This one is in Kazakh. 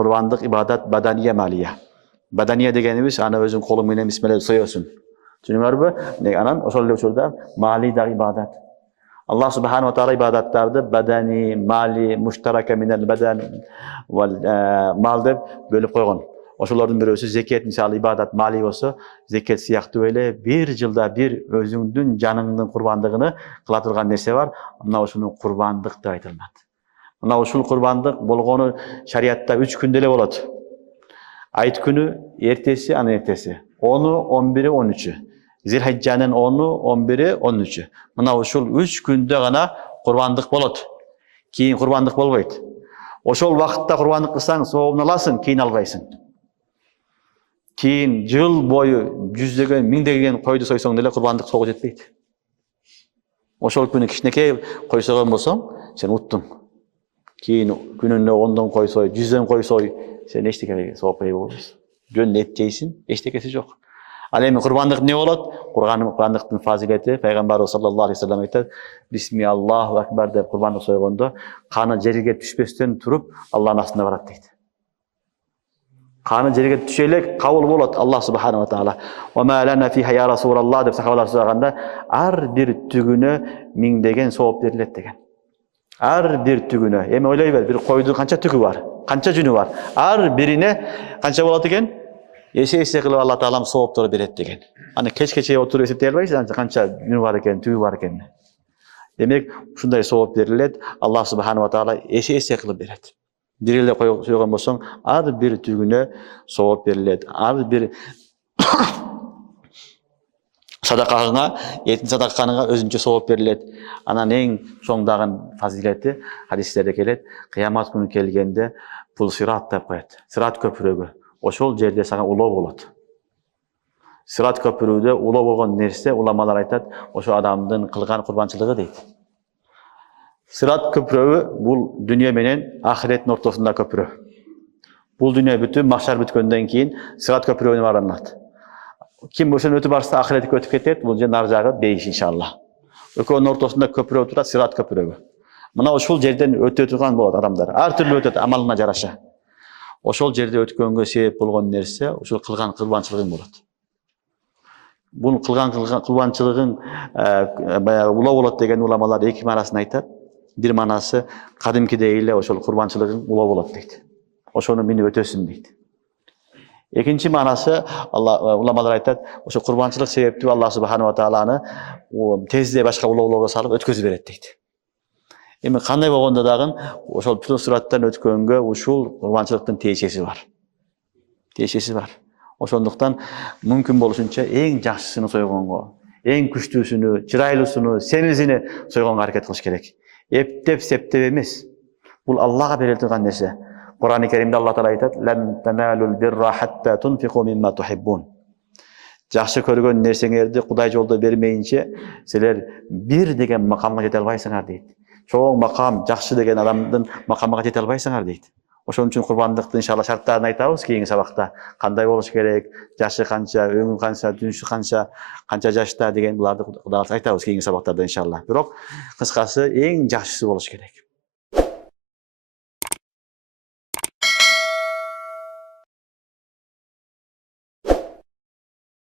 Курбандык ибадат бадания малия. Бадания дегенибиз аны өзүң колуң менен бисмилля соёсуң. Түшүнүңөрбү? Анан ошол эле учурда мали да ибадат. Allah subhanahu wa ta'ala ibadatlarda badani, mali, müştereke minel beden mal deb bölüp koygun. Oşolardın birisi zeket, misal ibadat mali olsa, zeket siyahtı öyle bir yılda bir özüңdүн canыңдын kurbanlığını kıla turgan nese var. Mına oşunun kurbanlık da aytılmadı. Mına oşul kurbanlık bolgonu şariatta 3 günde ele bolot. Ayt günü, ertesi, ana ertesi. 10'u, 11'i, 13'ü. Zilhicce'nin 10'u, 11'i, 13'ü. Mına oşul 3 günde gana kurbanlık bolot. Keyin kurbanlık bolboyt. Oşol vaqtda kurbanlık kılsaң, soğuğunu alasın, keyin albaysın. Keyin yıl boyu yüzdеген, миңдеген koydu soysoң деле kurbanlık soğuk etpeydi. Oşol günü kişineke koy soğuğun bolsoң, sen uttun. Keyin gününe 10'dan koy soy, 100'den koy soy, sen eştekeye soğuk payı bolursun. Jön et jeysin, eştekesi жоқ. Ал эми курбандык не болот? Курбандыктын фазилети Пайгамбарыбыз саллаллаху алейхи вассалам айтат: "Бисми Аллаху акбар" деп курбандык сойгондо каны жерге түшпөстөн туруп Аллахтын астына барат дейт. Каны жерге түшө элек кабыл болот Аллах субханаху ва таала. "Ва ма лана фиха я Расулаллах" деп сахабалар сураганда, ар бир түгүнө миңдеген сооп берилет деген. Ар бир түгүнө. Эми ойлой бер, бир койдун канча түгү бар? Канча жүнү бар? Ар бирине канча болот экен? Ese kılıp Allah Teala'm soğupları bilet degen. Hani keç oturup esip derbayız, kança günü var eken, tüyü var eken. Demek şunday soğup verilet, Allah Subhanahu wa Taala ese kılıp bilet. Dirille koygan bolsoň, ar bir tügüne soğup verilet. Ar bir sadakağına, yetin sadakağına özünçe soğup verilet. Anan en soňdagyn fazileti hadislerde kelet. Kıyamat günü kelgende bul sirat dep koyat. Sirat köpürögü. Oşol jerde sana uloo bolot. Sirat köpürüde uloo bolgon nerse ulamalar aytat, oşo adamdын kılgan kurbançılığı deyt. Sirat köpürögü bul dünya menen ahiretin ortasında köpürö. Bul dünya bütün mahşar bütkönden keyin sirat köpürögüne baranat. Kim oşon ötüp barsa ahiretke ötüp ketet, bul je nar jagı beyiş inşallah. Ökönün ortasında köpürö oturat sirat köpürögü. Mına oşol жерден ötө turgan bolot adamlar. Ar türlü ötөт amalına жараша. Ошол жерде өткөнгө себеп болгон нерсе ошол кылган курбанчылыгың болот. Бул кылган курбанчылыгың баягы улоо болот деген уламалар эки манасын айтат. Бир манасы кадимкидей эле ошол курбанчылыгың улоо болот дейт. Ошону мени өтөсүн дейт. Экинчи манасы уламалар айтат, ошо курбанчылык себептүү Аллах субханаху ва тааланы тезде башка улоолорго салып өткөзүп берет дейт. Эми кандай болгондо дагы ошол бүтүн сураттан өткөнгө ушул курбанчылыктын тиешеси бар. Тиешеси бар. Ошондуктан мүмкүн болушунча эң жакшысын сойгонго, эң күчтүүсүнү, чырайлуусуну, семизини сойгонго аракет кылыш керек. Эптеп септеп эмес. Бул Аллага берилип турган нерсе. Кур'ан-ы Каримде Аллах Таала айтат: "Лан таналул бирра хатта тунфиqu мимма тухиббун." Жакшы көргөн нерсеңерди Кудай жолдо бермейинче, силер бир деген макамга жете албайсыңар дейт. Çoğun makam, жақшы деген адамдын макамга жете албайсыңар дейт. Ошон үчүн курбандыктын иншалла шарттарын айтабыз кийинки сабакта. Кандай болуш керек, жашы канча, өңү канча, түнүшү канча жашта деген буларды Кудайга айтабыз кийинки сабактарда иншалла. Бирок кыскасы эң жакшысы болуш керек.